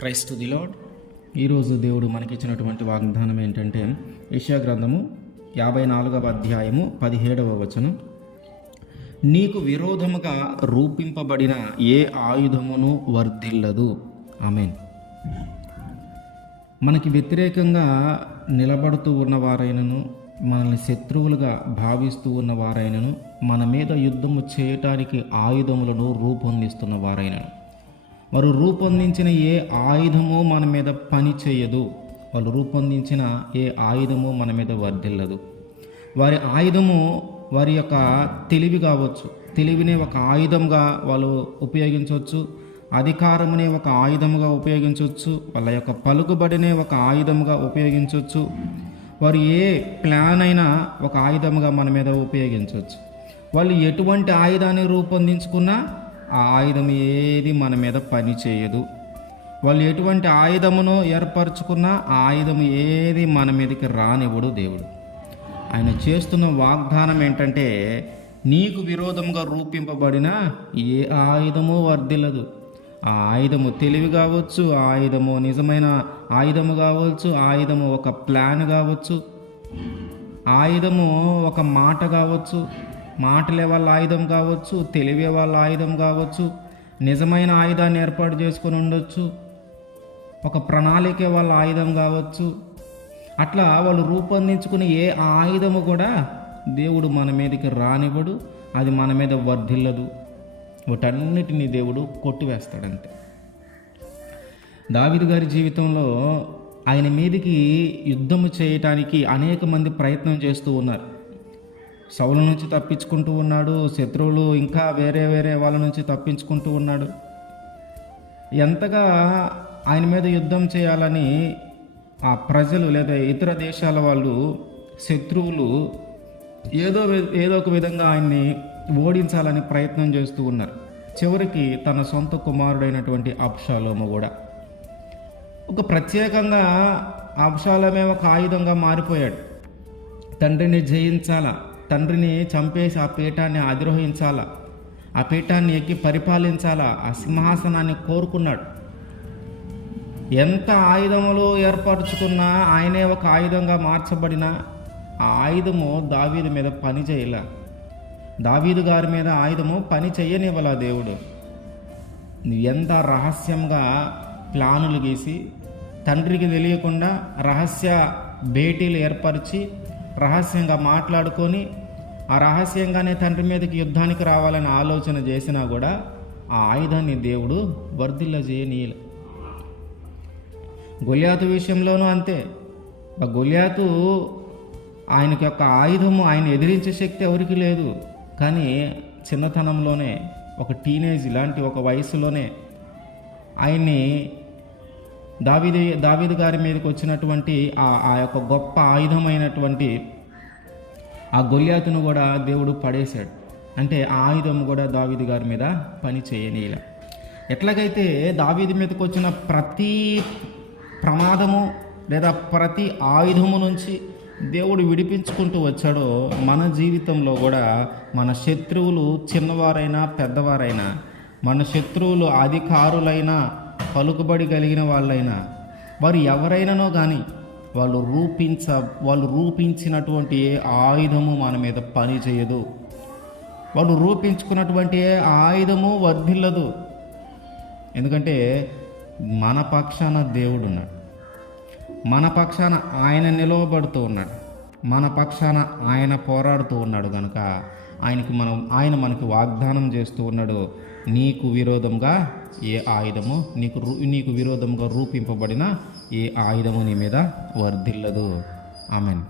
Praise to the lord. ఈరోజు దేవుడు మనకిచ్చినటువంటి వాగ్దానం ఏంటంటే యెషయా గ్రంథము 54వ అధ్యాయము 17వ వచనం. నీకు విరోధముగా రూపింపబడిన ఏ ఆయుధమును వర్ధిల్లదు. ఆమేన్. మనకి వ్యతిరేకంగా నిలబడుతూ ఉన్నవారైనను, మనల్ని శత్రువులుగా భావిస్తూ ఉన్నవారైనను, మన మీద యుద్ధము చేయటానికి ఆయుధములను రూపొందిస్తున్న వారైనను, వారు రూపొందించిన ఏ ఆయుధము మన మీద పని చేయదు. వాళ్ళు రూపొందించిన ఏ ఆయుధము మన మీద వర్ధిల్లదు. వారి ఆయుధము వారి యొక్క తెలివి కావచ్చు. తెలివినే ఒక ఆయుధంగా వాళ్ళు ఉపయోగించవచ్చు. అధికారమునే ఒక ఆయుధముగా ఉపయోగించవచ్చు. వాళ్ళ యొక్క పలుకుబడినే ఒక ఆయుధముగా ఉపయోగించవచ్చు. వారు ఏ ప్లాన్ అయినా ఒక ఆయుధముగా మన మీద ఉపయోగించవచ్చు. వాళ్ళు ఎటువంటి ఆయుధాన్ని రూపొందించుకున్నా ఆ ఆయుధం ఏది మన మీద పని చేయదు. వాళ్ళు ఎటువంటి ఆయుధమును ఏర్పరచుకున్నా ఆ ఆయుధం ఏది మన మీదకి రానివ్వడు దేవుడు. ఆయన చేస్తున్న వాగ్దానం ఏంటంటే, నీకు విరోధంగా రూపింపబడిన ఏ ఆయుధము వర్ధిల్లదు. ఆ ఆయుధము తెలివి కావచ్చు, ఆ ఆయుధము నిజమైన ఆయుధము కావచ్చు, ఆయుధము ఒక ప్లాన్ కావచ్చు, ఆయుధము ఒక మాట కావచ్చు, మాటలే వాళ్ళ ఆయుధం కావచ్చు, తెలివే వాళ్ళ ఆయుధం కావచ్చు, నిజమైన ఆయుధాన్ని ఏర్పాటు చేసుకొని ఉండొచ్చు, ఒక ప్రణాళికే వాళ్ళ ఆయుధం కావచ్చు. అట్లా వాళ్ళు రూపొందించుకునే ఏ ఆయుధము కూడా దేవుడు మన మీదకి రానివ్వడు. అది మన మీద వర్ధిల్లదు. వాటన్నిటినీ దేవుడు కొట్టివేస్తాడంతే. దావీదు గారి జీవితంలో ఆయన మీదికి యుద్ధము చేయటానికి అనేక మంది ప్రయత్నం చేస్తూ ఉన్నారు. సౌలు నుంచి తప్పించుకుంటూ ఉన్నాడు. శత్రువులు ఇంకా వేరే వాళ్ళ నుంచి తప్పించుకుంటూ ఉన్నాడు. ఎంతగా ఆయన మీద యుద్ధం చేయాలని ఆ ప్రజలు లేదా ఇతర దేశాల వాళ్ళు, శత్రువులు ఏదో ఒక విధంగా ఆయన్ని ఓడించాలని ప్రయత్నం చేస్తూ ఉన్నారు. చివరికి తన సొంత కుమారుడైనటువంటి అబ్షాలోము కూడా ఒక ప్రత్యేకంగా అబ్షాలోమే ఒక ఆయుధంగా మారిపోయాడు. తండ్రిని జయించాలా, తండ్రిని చంపేసి ఆ పీఠాన్ని అధిరోహించాలా, ఆ పీఠాన్ని ఎక్కి పరిపాలించాలా, ఆ సింహాసనాన్ని కోరుకున్నాడు. ఎంత ఆయుధములు ఏర్పరచుకున్నా ఆయనే ఒక ఆయుధంగా మార్చబడిన ఆ ఆయుధము దావీదు మీద పని చేయలే. దావీదు గారి మీద ఆయుధము పని చేయనివ్వలా దేవుడు. ఎంత రహస్యంగా ప్లానులు గీసి, తండ్రికి తెలియకుండా రహస్య భేటీలు ఏర్పరిచి, రహస్యంగా మాట్లాడుకొని, ఆ రహస్యంగానే తండ్రి మీదకి యుద్ధానికి రావాలని ఆలోచన చేసినా కూడా ఆ ఆయుధాన్ని దేవుడు వర్ధిల్ల చేయనీయలే. గొల్యాతు విషయంలోనూ అంతే. ఆ గొల్యాతు ఆయనకి యొక్క ఆయుధము, ఆయన ఎదిరించే శక్తి ఎవరికి లేదు. కానీ చిన్నతనంలోనే, ఒక టీనేజ్ లాంటి ఒక వయసులోనే ఆయన్ని దావీదు గారి మీదకి వచ్చినటువంటి ఆ యొక్క గొప్ప ఆయుధమైనటువంటి ఆ గొల్యాతును కూడా దేవుడు పడేశాడు. అంటే ఆ ఆయుధం కూడా దావీదు గారి మీద పని చేయనీయలే. ఎట్లాగైతే దావీదు మీదకి వచ్చిన ప్రతి ప్రమాదము లేదా ప్రతి ఆయుధము నుంచి దేవుడు విడిపించుకుంటూ వచ్చాడో, మన జీవితంలో కూడా మన శత్రువులు చిన్నవారైనా పెద్దవారైనా, మన శత్రువులు అధికారులైనా పలుకుబడి కలిగిన వాళ్ళైనా, వారు ఎవరైనానో కానీ వాళ్ళు రూపించినటువంటి ఏ ఆయుధము మన మీద పని చేయదు. వాళ్ళు రూపించుకున్నటువంటి ఏ ఆయుధము వర్ధిల్లదు. ఎందుకంటే మన పక్షాన దేవుడు ఉన్నాడు. మన పక్షాన ఆయన నిలవబడుతూ ఉన్నాడు. మన పక్షాన ఆయన పోరాడుతూ ఉన్నాడు. కనుక ఆయన మనకి వాగ్దానం చేస్తూ ఉన్నాడు, నీకు విరోధంగా ఏ ఆయుధము, నీకు విరోధంగా రూపింపబడిన ఏ ఆయుధము నీ మీద వర్ధిల్లదు. ఆమెన్.